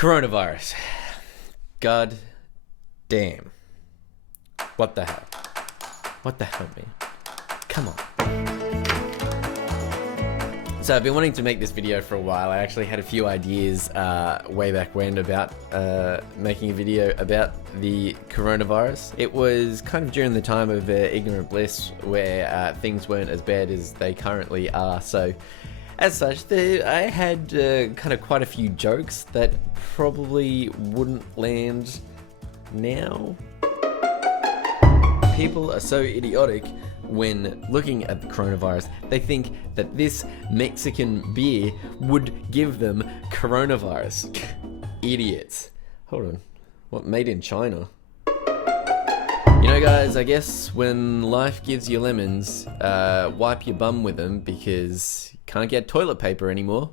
Coronavirus. God damn. What the hell? What the hell, man? Come on. So I've been wanting to make this video for a while. I actually had a few ideas way back when about making a video about the coronavirus. It was kind of during the time of ignorant bliss where things weren't as bad as they currently are. So as such, I had kind of quite a few jokes that probably wouldn't land now. People are so idiotic when looking at the coronavirus. They think that this Mexican beer would give them coronavirus. Idiots. Hold on. What, made in China? You know, guys, I guess when life gives you lemons, wipe your bum with them because you can't get toilet paper anymore.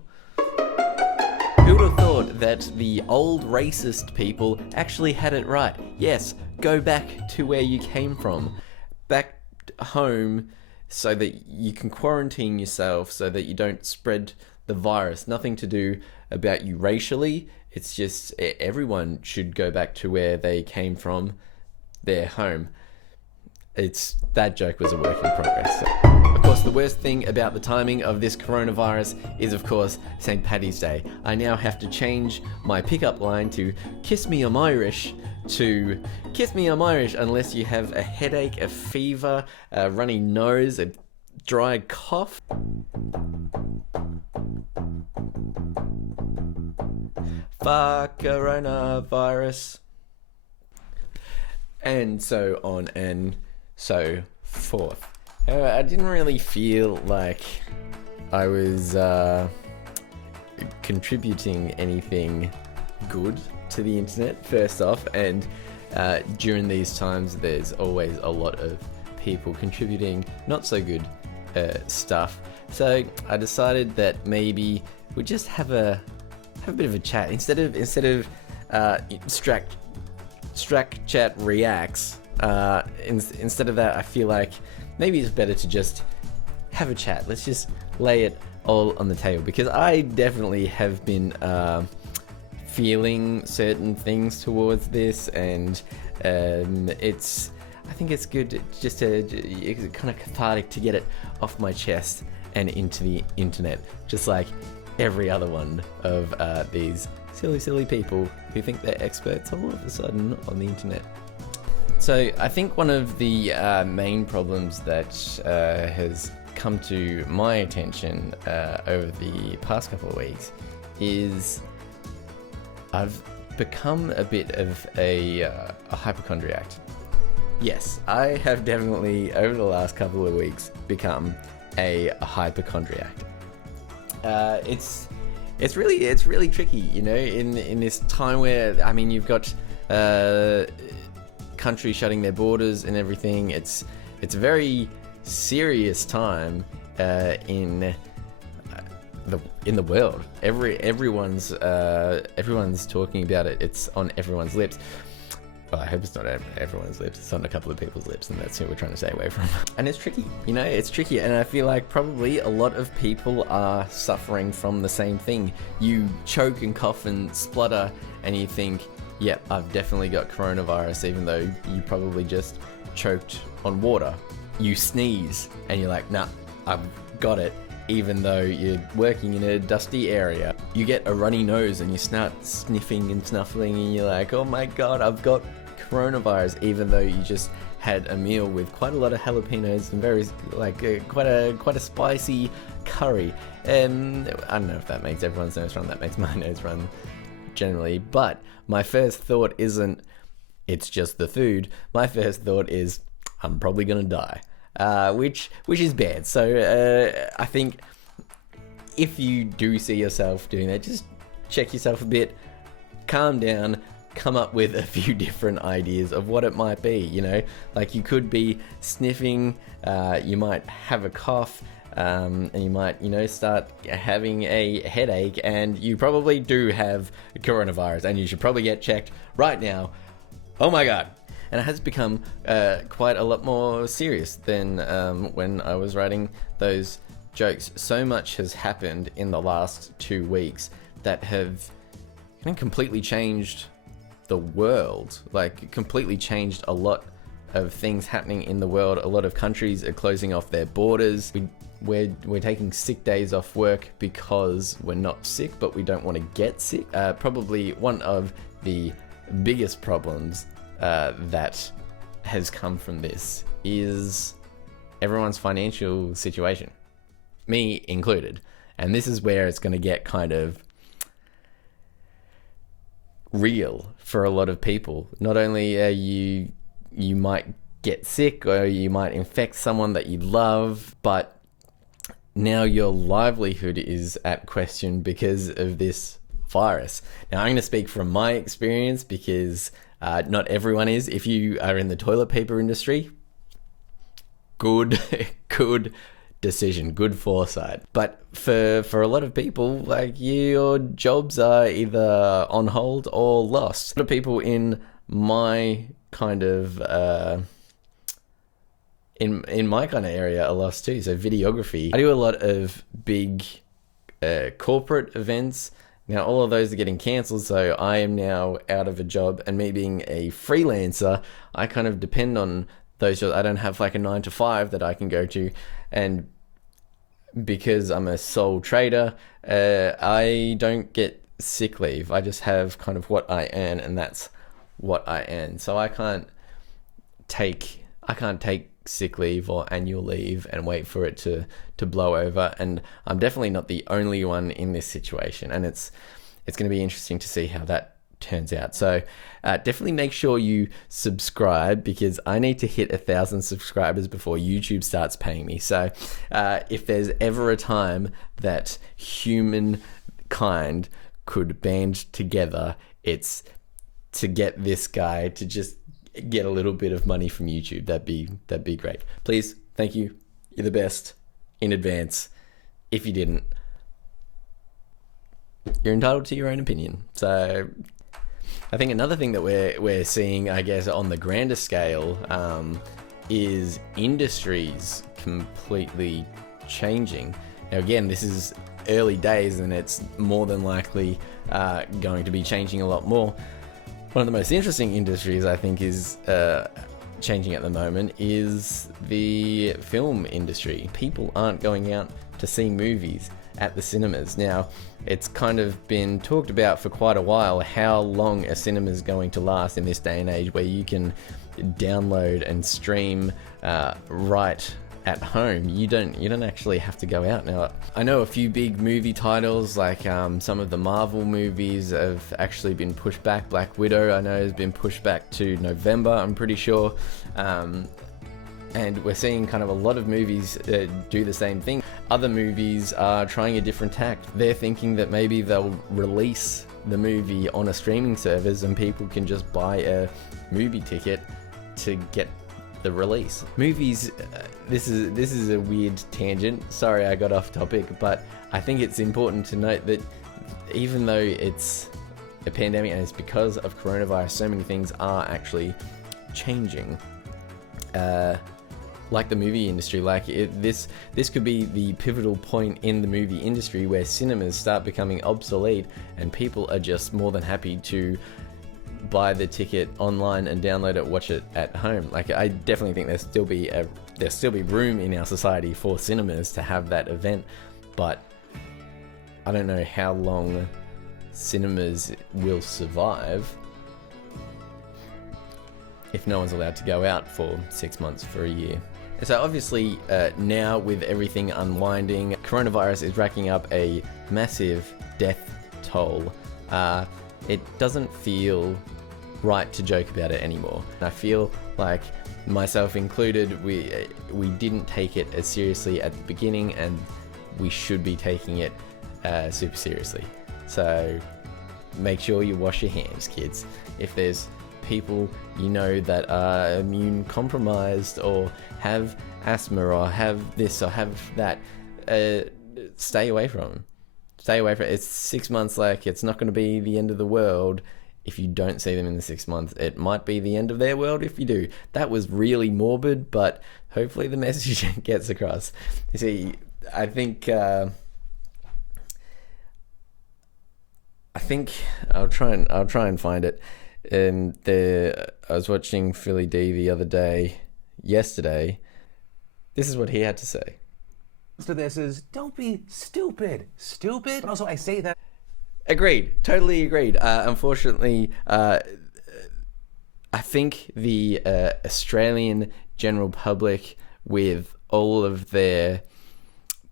Who would have thought that the old racist people actually had it right? Yes, go back to where you came from. Back home so that you can quarantine yourself so that you don't spread the virus. Nothing to do about you racially. It's just everyone should go back to where they came from, their home. That joke was a work in progress. So. Of course, the worst thing about the timing of this coronavirus is, of course, St. Paddy's Day. I now have to change my pickup line to "Kiss me, I'm Irish" to "Kiss me, I'm Irish" unless you have a headache, a fever, a runny nose, a dry cough. Fuck coronavirus. And so on and so forth. I didn't really feel like I was contributing anything good to the internet, first off, and during these times there's always a lot of people contributing not so good stuff. So I decided that maybe we'd just have a bit of a chat instead of Strack Chat reacts. Instead of that, I feel like maybe it's better to just have a chat. Let's just lay it all on the table, because I definitely have been feeling certain things towards this, and I think it's good just to kind of cathartic to get it off my chest and into the internet, just like every other one of these silly people who think they're experts all of a sudden on the internet. So I think one of the main problems that has come to my attention over the past couple of weeks is I've become a bit of a hypochondriac. Yes, I have definitely over the last couple of weeks become a hypochondriac. It's really tricky, you know, in this time where, I mean, you've got countries shutting their borders and everything. It's a very serious time in the world. Everyone's talking about it. It's on everyone's lips. Well, I hope it's not everyone's lips. It's on a couple of people's lips, and that's who we're trying to stay away from. And it's tricky, you know, it's tricky. And I feel like probably a lot of people are suffering from the same thing. You choke and cough and splutter, and you think, yep, I've definitely got coronavirus, even though you probably just choked on water. You sneeze, and you're like, nah, I've got it, even though you're working in a dusty area. You get a runny nose, and you start sniffing and snuffling, and you're like, oh my god, I've got coronavirus, even though you just had a meal with quite a lot of jalapenos and very, quite a spicy curry. I don't know if that makes everyone's nose run. That makes my nose run generally, but my first thought isn't it's just the food. My first thought is I'm probably gonna die, which is bad. So I think if you do see yourself doing that, just check yourself a bit, calm down, come up with a few different ideas of what it might be. You know, like you could be sniffing, you might have a cough, and you might, you know, start having a headache, and you probably do have coronavirus, and you should probably get checked right now. Oh my god. And it has become quite a lot more serious than when I was writing those jokes. So much has happened in the last 2 weeks that have kind of completely changed the world. Like, it completely changed a lot of things happening in the world. A lot of countries are closing off their borders. We're taking sick days off work because we're not sick, but we don't want to get sick. Probably one of the biggest problems that has come from this is everyone's financial situation, me included. And this is where it's going to get kind of real for a lot of people. Not only are you might get sick or you might infect someone that you love, but now your livelihood is at question because of this virus. Now, I'm going to speak from my experience because not everyone is. If you are in the toilet paper industry, good decision, good foresight. But for a lot of people, like, your jobs are either on hold or lost. A lot of people in my kind of in my kind of area are lost too. So videography, I do a lot of big corporate events. Now all of those are getting cancelled, so I am now out of a job. And me being a freelancer, I kind of depend on those jobs. I don't have like a 9 to 5 that I can go to, and because I'm a sole trader, I don't get sick leave. I just have kind of what I earn, and that's what I earn. So I can't take sick leave or annual leave and wait for it to blow over. And I'm definitely not the only one in this situation, and it's going to be interesting to see how that turns out. So definitely make sure you subscribe, because I need to hit 1,000 subscribers before YouTube starts paying me. So if there's ever a time that humankind could band together, it's to get this guy to just get a little bit of money from YouTube. That'd be great. Please, thank you. You're the best in advance. If you didn't, you're entitled to your own opinion. So I think another thing that we're seeing, I guess, on the grander scale, is industries completely changing. Now, again, this is early days, and it's more than likely going to be changing a lot more. One of the most interesting industries I think is changing at the moment is the film industry. People aren't going out to see movies at the cinemas. Now, it's kind of been talked about for quite a while how long a cinema is going to last in this day and age, where you can download and stream right at home. You don't actually have to go out. Now, I know a few big movie titles, like some of the Marvel movies have actually been pushed back. Black Widow, I know, has been pushed back to November, I'm pretty sure. And we're seeing kind of a lot of movies do the same thing. Other movies are trying a different tact. They're thinking that maybe they'll release the movie on a streaming service and people can just buy a movie ticket to get the release. Movies, this is a weird tangent. Sorry I got off topic, but I think it's important to note that even though it's a pandemic and it's because of coronavirus, so many things are actually changing. Like the movie industry, this could be the pivotal point in the movie industry where cinemas start becoming obsolete and people are just more than happy to buy the ticket online and download it, watch it at home. Like, I definitely think there'll still be room in our society for cinemas to have that event, but I don't know how long cinemas will survive if no one's allowed to go out for 6 months, for a year. So obviously now with everything unwinding, coronavirus is racking up a massive death toll. It doesn't feel right to joke about it anymore. I feel like, myself included, we didn't take it as seriously at the beginning, and we should be taking it super seriously. So make sure you wash your hands, kids. If there's people you know that are immune compromised or have asthma or have this or have that, stay away from them. Stay away from it. It's 6 months. Like, it's not going to be the end of the world if you don't see them in the 6 months. It might be the end of their world if you do. That was really morbid, but hopefully the message gets across. You see, I think I think I'll try and find it. I was watching Philly D yesterday. This is what he had to say. To this is don't be stupid. But also I say that. Agreed. Totally agreed. Unfortunately, I think the Australian general public, with all of their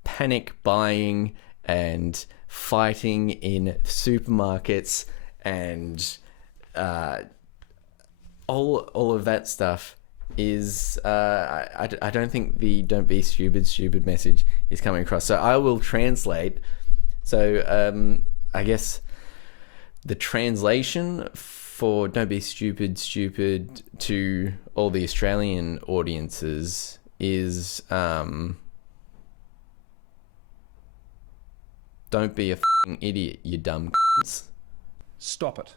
panic buying and fighting in supermarkets and all of that stuff, is I don't think the "don't be stupid" message is coming across. So I will translate. So I guess the translation for "don't be stupid" to all the Australian audiences is don't be a f***ing idiot, you dumb c***s. Stop it.